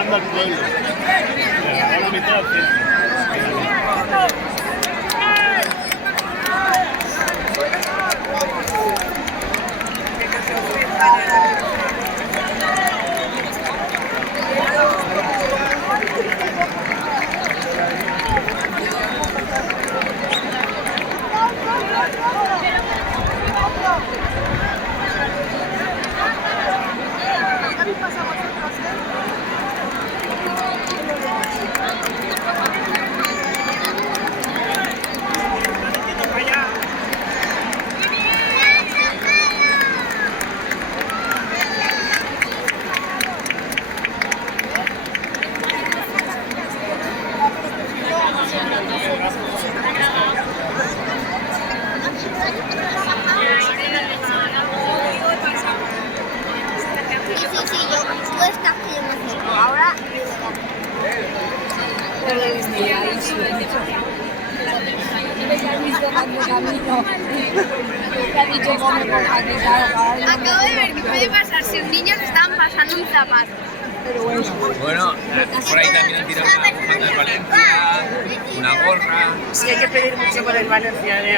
llegando al pueblo. Vamos a meter al centro. Ahora acabo de ver que puede pasar si un niño se están pasando un zapato. Bueno, por ahí también han tirado una bufanda de Valencia, una gorra. Sí, hay que pedir mucho por el Valencia,